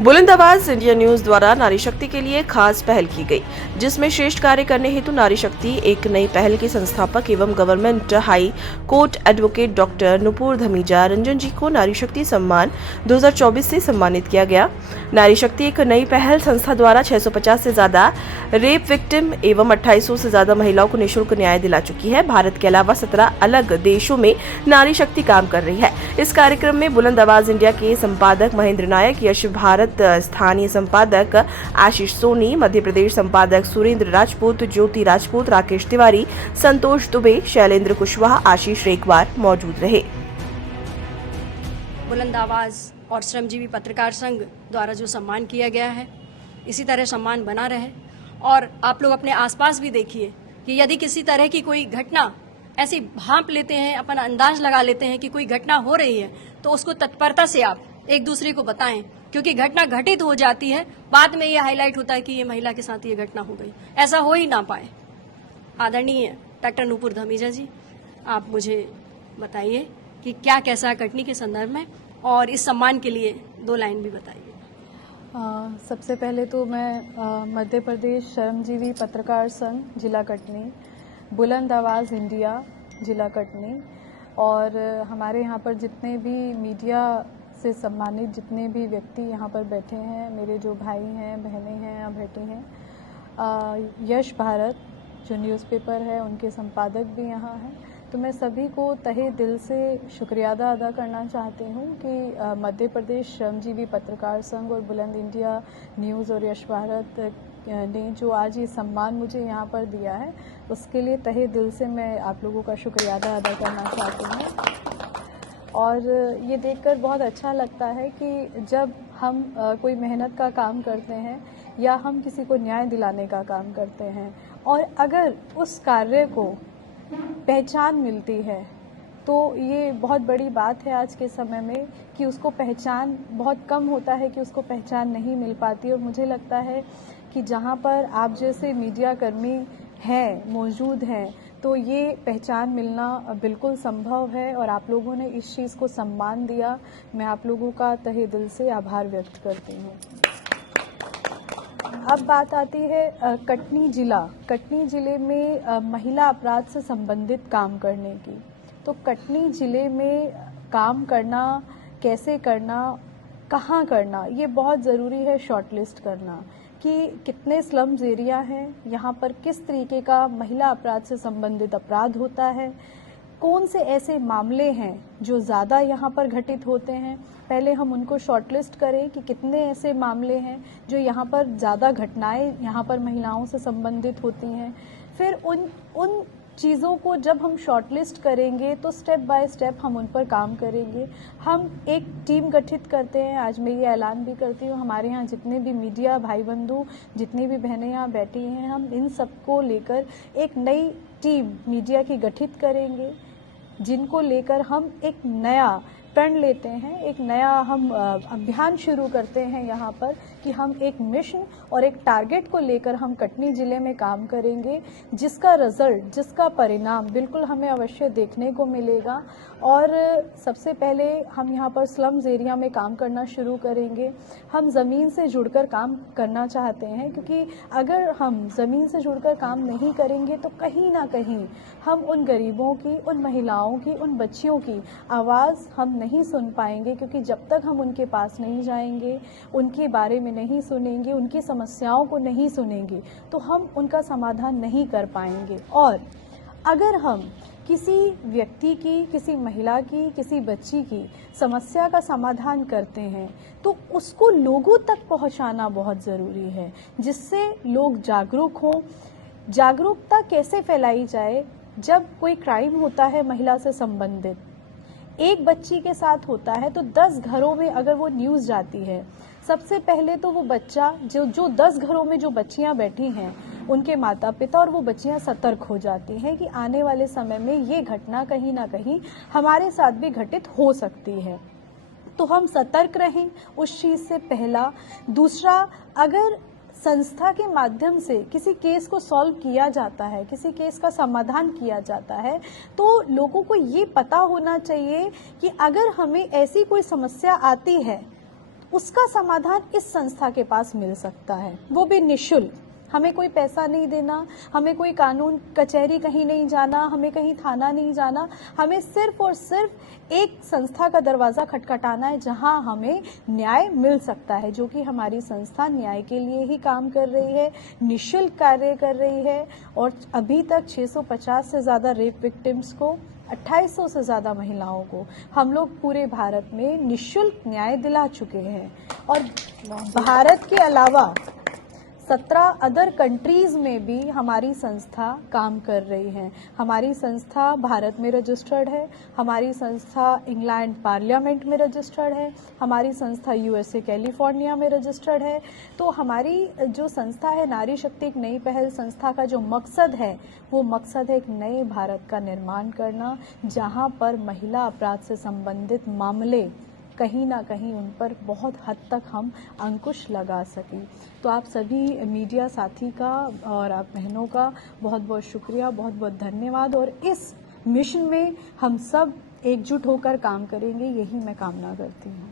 बुलंद आवाज India news द्वारा नारी शक्ति के लिए खास पहल की गई, जिसमें श्रेष्ठ कार्य करने हेतु नारी शक्ति एक नई पहल के संस्थापक एवं government high court advocate doctor Nupur Dhamija Ranjan ji को नारी शक्ति सम्मान 2024 से सम्मानित किया गया। नारी शक्ति एक नई पहल संस्था द्वारा 650 से ज्यादा रेप विक्टिम एवं 2800 से ज्यादा महिलाओं को निःशुल्क न्याय दिला चुकी है। भारत के अलावा 17 अलग देशों में नारी शक्ति काम कर रही है। इस कार्यक्रम में बुलंद आवाज इंडिया के संपादक महेंद्र नायक, यश भारत स्थानीय संपादक आशीष सोनी, मध्य प्रदेश संपादक सुरेंद्र राजपूत, ज्योति राजपूत, राकेश तिवारी, संतोष दुबे, शैलेंद्र कुशवाहा, आशीष रेखवार मौजूद रहे। बुलंद आवाज और श्रमजीवी पत्रकार संघ द्वारा जो सम्मान किया गया है, इसी तरह सम्मान बना रहे। और आप लोग अपने आसपास भी देखिए कि यदि किसी तरह की कोई घटना ऐसी भांप लेते हैं, अपन अंदाज लगा लेते हैं कि कोई घटना हो रही है, तो उसको तत्परता से आप एक दूसरे को बताएं, क्योंकि घटना घटित हो जाती है, बाद में ये हाईलाइट होता है कि ये महिला के साथ ये घटना हो गई। ऐसा हो ही ना पाए। आदरणीय डॉक्टर नुपुर धमीजा जी, आप मुझे बताइए कि क्या कैसा कटनी के संदर्भ में, और इस सम्मान के लिए 2 लाइन भी बताइए। सबसे पहले तो मैं मध्य प्रदेश श्रमजीवी पत्रकार संघ जिला कटनी, बुलंद आवाज़ इंडिया जिला कटनी और हमारे यहाँ पर जितने भी मीडिया से सम्मानित जितने भी व्यक्ति यहाँ पर बैठे हैं, मेरे जो भाई हैं, बहनें हैं या बेटे हैं, यश भारत जो न्यूज़पेपर है उनके संपादक भी यहाँ हैं, तो मैं सभी को तहे दिल से शुक्रिया अदा करना चाहती हूँ कि मध्य प्रदेश श्रमजीवी पत्रकार संघ और बुलंद इंडिया न्यूज़ और यश भारत ने जो आज ये सम्मान मुझे यहाँ पर दिया है, उसके लिए तहे दिल से मैं आप लोगों का शुक्रिया अदा करना चाहती हूँ। और ये देखकर बहुत अच्छा लगता है कि जब हम कोई मेहनत का काम करते हैं या हम किसी को न्याय दिलाने का काम करते हैं और अगर उस कार्य को पहचान मिलती है, तो ये बहुत बड़ी बात है आज के समय में कि उसको पहचान बहुत कम होता है कि उसको पहचान नहीं मिल पाती। और मुझे लगता है कि जहाँ पर आप जैसे मीडिया कर्मी हैं, मौजूद हैं, तो ये पहचान मिलना बिल्कुल संभव है और आप लोगों ने इस चीज़ को सम्मान दिया। मैं आप लोगों का तहे दिल से आभार व्यक्त करती हूँ। अब बात आती है कटनी जिले में महिला अपराध से संबंधित काम करने की। तो कटनी जिले में काम करना, कैसे करना, कहाँ करना, ये बहुत ज़रूरी है शॉर्टलिस्ट करना कि कितने स्लम्स एरिया हैं, यहाँ पर किस तरीके का महिला अपराध से संबंधित अपराध होता है, कौन से ऐसे मामले हैं जो ज़्यादा यहाँ पर घटित होते हैं। पहले हम उनको शॉर्टलिस्ट करें कि कितने ऐसे मामले हैं जो यहाँ पर ज़्यादा घटनाएं यहाँ पर महिलाओं से संबंधित होती हैं। फिर उन चीज़ों को जब हम शॉर्टलिस्ट करेंगे तो स्टेप बाय स्टेप हम उन पर काम करेंगे। हम एक टीम गठित करते हैं। आज मैं ये ऐलान भी करती हूँ, हमारे यहाँ जितने भी मीडिया भाई बंधु, जितनी भी बहनें यहाँ बैठी हैं, हम इन सबको लेकर एक नई टीम मीडिया की गठित करेंगे, जिनको लेकर हम एक नया प्रण लेते हैं, एक नया हम अभियान शुरू करते हैं यहाँ पर कि हम एक मिशन और एक टारगेट को लेकर हम कटनी जिले में काम करेंगे, जिसका रिजल्ट, जिसका परिणाम बिल्कुल हमें अवश्य देखने को मिलेगा। और सबसे पहले हम यहाँ पर स्लम्स एरिया में काम करना शुरू करेंगे। हम ज़मीन से जुड़कर काम करना चाहते हैं, क्योंकि अगर हम ज़मीन से जुड़कर काम नहीं करेंगे तो कहीं ना कहीं हम उन गरीबों की, उन महिलाओं की, उन बच्चियों की आवाज़ हम नहीं सुन पाएंगे, क्योंकि जब तक हम उनके पास नहीं जाएंगे, उनके बारे में नहीं सुनेंगे, उनकी समस्याओं को नहीं सुनेंगे, तो हम उनका समाधान नहीं कर पाएंगे। और अगर हम किसी व्यक्ति की, किसी महिला की, किसी बच्ची की समस्या का समाधान करते हैं तो उसको लोगों तक पहुंचाना बहुत ज़रूरी है, जिससे लोग जागरूक हों। जागरूकता कैसे फैलाई जाए? जब कोई क्राइम होता है महिला से संबंधित, एक बच्ची के साथ होता है, तो 10 घरों में अगर वो न्यूज़ जाती है, सबसे पहले तो वो बच्चा जो 10 घरों में जो बच्चियां बैठी हैं, उनके माता पिता और वो बच्चियां सतर्क हो जाती हैं कि आने वाले समय में ये घटना कहीं ना कहीं हमारे साथ भी घटित हो सकती है। तो हम सतर्क रहें उस चीज़ से, पहला। दूसरा, अगर संस्था के माध्यम से किसी केस को सॉल्व किया जाता है, किसी केस का समाधान किया जाता है, तो लोगों को ये पता होना चाहिए कि अगर हमें ऐसी कोई समस्या आती है उसका समाधान इस संस्था के पास मिल सकता है, वो भी निःशुल्क। हमें कोई पैसा नहीं देना, हमें कोई कानून कचहरी कहीं नहीं जाना, हमें कहीं थाना नहीं जाना, हमें सिर्फ और सिर्फ एक संस्था का दरवाज़ा खटखटाना है जहां हमें न्याय मिल सकता है, जो कि हमारी संस्था न्याय के लिए ही काम कर रही है, निःशुल्क कार्य कर रही है। और अभी तक 650 से ज़्यादा रेप विक्टिम्स को, 2800 से ज़्यादा महिलाओं को हम लोग पूरे भारत में निःशुल्क न्याय दिला चुके हैं। और भारत के अलावा 17 अदर कंट्रीज में भी हमारी संस्था काम कर रही है। हमारी संस्था भारत में रजिस्टर्ड है, हमारी संस्था इंग्लैंड पार्लियामेंट में रजिस्टर्ड है, हमारी संस्था यूएसए कैलिफोर्निया में रजिस्टर्ड है। तो हमारी जो संस्था है नारी शक्ति एक नई पहल संस्था का जो मकसद है, वो मकसद है एक नए भारत का निर्माण करना, जहां पर महिला अपराध से संबंधित मामले कहीं ना कहीं उन पर बहुत हद तक हम अंकुश लगा सकें। तो आप सभी मीडिया साथी का और आप बहनों का बहुत बहुत शुक्रिया, बहुत बहुत धन्यवाद। और इस मिशन में हम सब एकजुट होकर काम करेंगे, यही मैं कामना करती हूँ।